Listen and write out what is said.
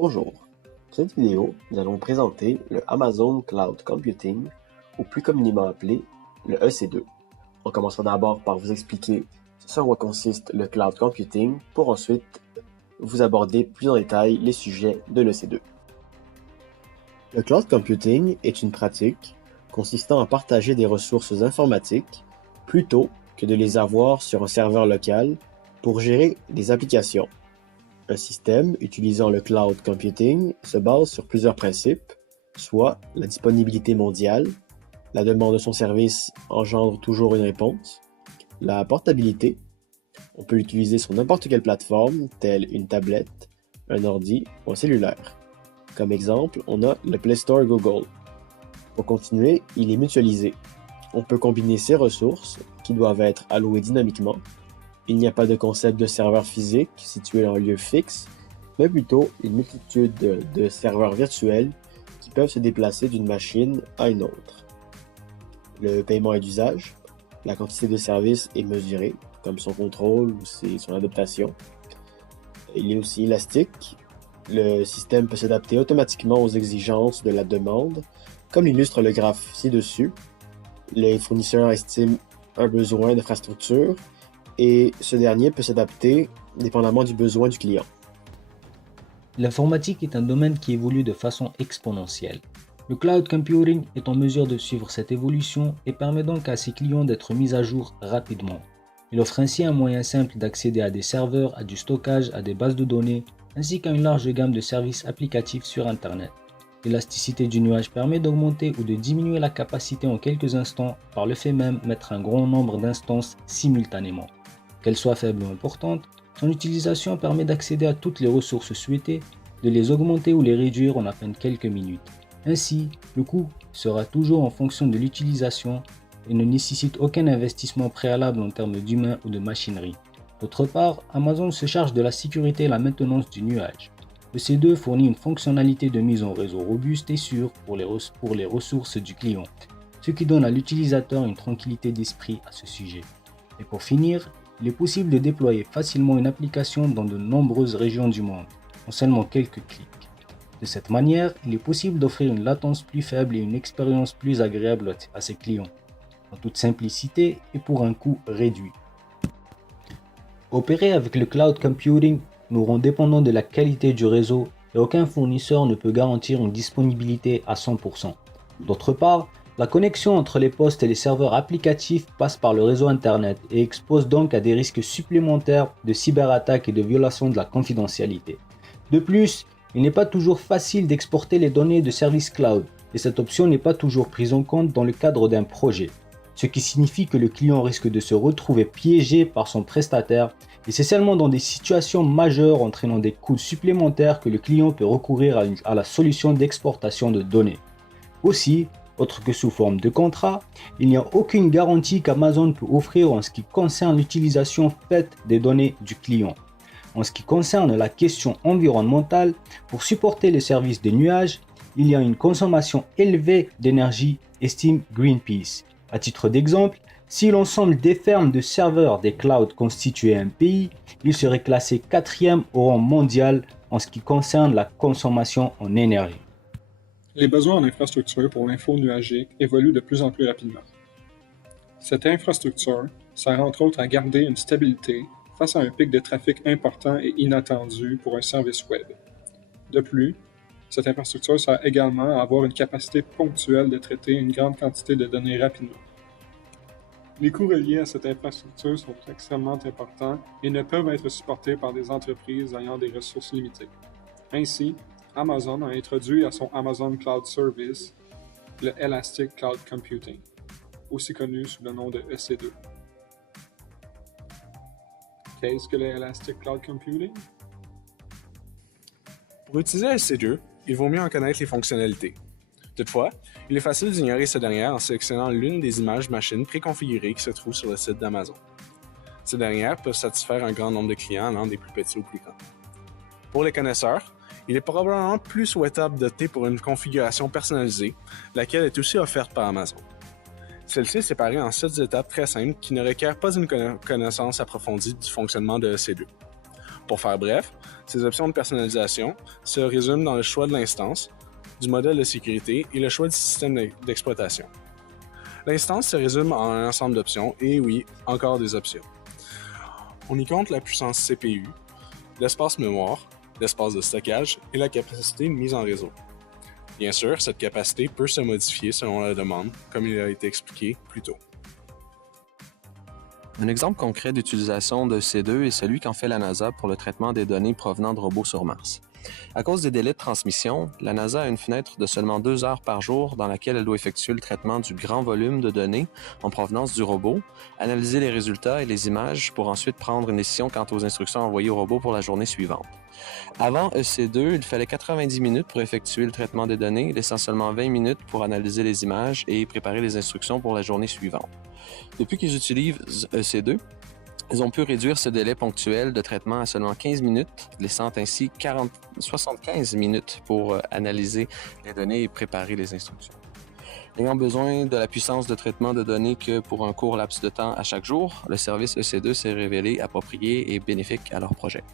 Bonjour, dans cette vidéo, nous allons présenter le Amazon Cloud Computing, ou plus communément appelé le EC2. On commencera d'abord par vous expliquer ce en quoi consiste le Cloud Computing, pour ensuite vous aborder plus en détail les sujets de l'EC2. Le Cloud Computing est une pratique consistant à partager des ressources informatiques plutôt que de les avoir sur un serveur local pour gérer des applications. Un système utilisant le cloud computing se base sur plusieurs principes, soit la disponibilité mondiale, la demande de son service engendre toujours une réponse, la portabilité, on peut l'utiliser sur n'importe quelle plateforme, telle une tablette, un ordi ou un cellulaire. Comme exemple, on a le Play Store Google. Pour continuer, il est mutualisé. On peut combiner ces ressources, qui doivent être allouées dynamiquement. Il n'y a pas de concept de serveur physique situé en lieu fixe, mais plutôt une multitude de serveurs virtuels qui peuvent se déplacer d'une machine à une autre. Le paiement est d'usage. La quantité de services est mesurée, comme son contrôle ou son adaptation. Il est aussi élastique. Le système peut s'adapter automatiquement aux exigences de la demande, comme l'illustre le graphe ci-dessus. Les fournisseurs estiment un besoin d'infrastructure et ce dernier peut s'adapter dépendamment du besoin du client. L'informatique est un domaine qui évolue de façon exponentielle. Le cloud computing est en mesure de suivre cette évolution et permet donc à ses clients d'être mis à jour rapidement. Il offre ainsi un moyen simple d'accéder à des serveurs, à du stockage, à des bases de données, ainsi qu'à une large gamme de services applicatifs sur Internet. L'élasticité du nuage permet d'augmenter ou de diminuer la capacité en quelques instants, par le fait même mettre un grand nombre d'instances simultanément. Qu'elles soient faibles ou importantes, son utilisation permet d'accéder à toutes les ressources souhaitées, de les augmenter ou les réduire en à peine quelques minutes. Ainsi, le coût sera toujours en fonction de l'utilisation et ne nécessite aucun investissement préalable en termes d'humains ou de machinerie. D'autre part, Amazon se charge de la sécurité et la maintenance du nuage. Le C2 fournit une fonctionnalité de mise en réseau robuste et sûre pour les ressources du client, ce qui donne à l'utilisateur une tranquillité d'esprit à ce sujet. Et pour finir, il est possible de déployer facilement une application dans de nombreuses régions du monde, en seulement quelques clics. De cette manière, il est possible d'offrir une latence plus faible et une expérience plus agréable à ses clients, en toute simplicité et pour un coût réduit. Opérer avec le cloud computing nous rend dépendants de la qualité du réseau et aucun fournisseur ne peut garantir une disponibilité à 100%. D'autre part, la connexion entre les postes et les serveurs applicatifs passe par le réseau Internet et expose donc à des risques supplémentaires de cyberattaques et de violation de la confidentialité. De plus, il n'est pas toujours facile d'exporter les données de services cloud et cette option n'est pas toujours prise en compte dans le cadre d'un projet, ce qui signifie que le client risque de se retrouver piégé par son prestataire et c'est seulement dans des situations majeures entraînant des coûts supplémentaires que le client peut recourir à la solution d'exportation de données. Aussi, autre que sous forme de contrat, il n'y a aucune garantie qu'Amazon peut offrir en ce qui concerne l'utilisation faite des données du client. En ce qui concerne la question environnementale, pour supporter les services des nuages, il y a une consommation élevée d'énergie, estime Greenpeace. À titre d'exemple, si l'ensemble des fermes de serveurs des clouds constituait un pays, il serait classé 4e au rang mondial en ce qui concerne la consommation en énergie. Les besoins en infrastructure pour l'info nuagique évoluent de plus en plus rapidement. Cette infrastructure sert entre autres à garder une stabilité face à un pic de trafic important et inattendu pour un service web. De plus, cette infrastructure sert également à avoir une capacité ponctuelle de traiter une grande quantité de données rapidement. Les coûts reliés à cette infrastructure sont extrêmement importants et ne peuvent être supportés par des entreprises ayant des ressources limitées. Ainsi, Amazon a introduit à son Amazon Cloud Service le Elastic Cloud Computing, aussi connu sous le nom de EC2. Qu'est-ce que le Elastic Cloud Computing? Pour utiliser EC2, il vaut mieux en connaître les fonctionnalités. Toutefois, il est facile d'ignorer ces dernières en sélectionnant l'une des images machines préconfigurées qui se trouvent sur le site d'Amazon. Ces dernières peuvent satisfaire un grand nombre de clients allant des plus petits aux plus grands. Pour les connaisseurs, il est probablement plus souhaitable d'opter pour une configuration personnalisée, laquelle est aussi offerte par Amazon. Celle-ci est séparée en 7 étapes très simples qui ne requièrent pas une connaissance approfondie du fonctionnement de EC2. Pour faire bref, ces options de personnalisation se résument dans le choix de l'instance, du modèle de sécurité et le choix du système d'exploitation. L'instance se résume en un ensemble d'options et oui, encore des options. On y compte la puissance CPU, l'espace mémoire, l'espace de stockage et la capacité de mise en réseau. Bien sûr, cette capacité peut se modifier selon la demande, comme il a été expliqué plus tôt. Un exemple concret d'utilisation de C2 est celui qu'en fait la NASA pour le traitement des données provenant de robots sur Mars. À cause des délais de transmission, la NASA a une fenêtre de seulement 2 heures par jour dans laquelle elle doit effectuer le traitement du grand volume de données en provenance du robot, analyser les résultats et les images pour ensuite prendre une décision quant aux instructions envoyées au robot pour la journée suivante. Avant EC2, il fallait 90 minutes pour effectuer le traitement des données, laissant seulement 20 minutes pour analyser les images et préparer les instructions pour la journée suivante. Depuis qu'ils utilisent EC2, ils ont pu réduire ce délai ponctuel de traitement à seulement 15 minutes, laissant ainsi 75 minutes pour analyser les données et préparer les instructions. N'ayant besoin de la puissance de traitement de données que pour un court laps de temps à chaque jour, le service EC2 s'est révélé approprié et bénéfique à leur projet.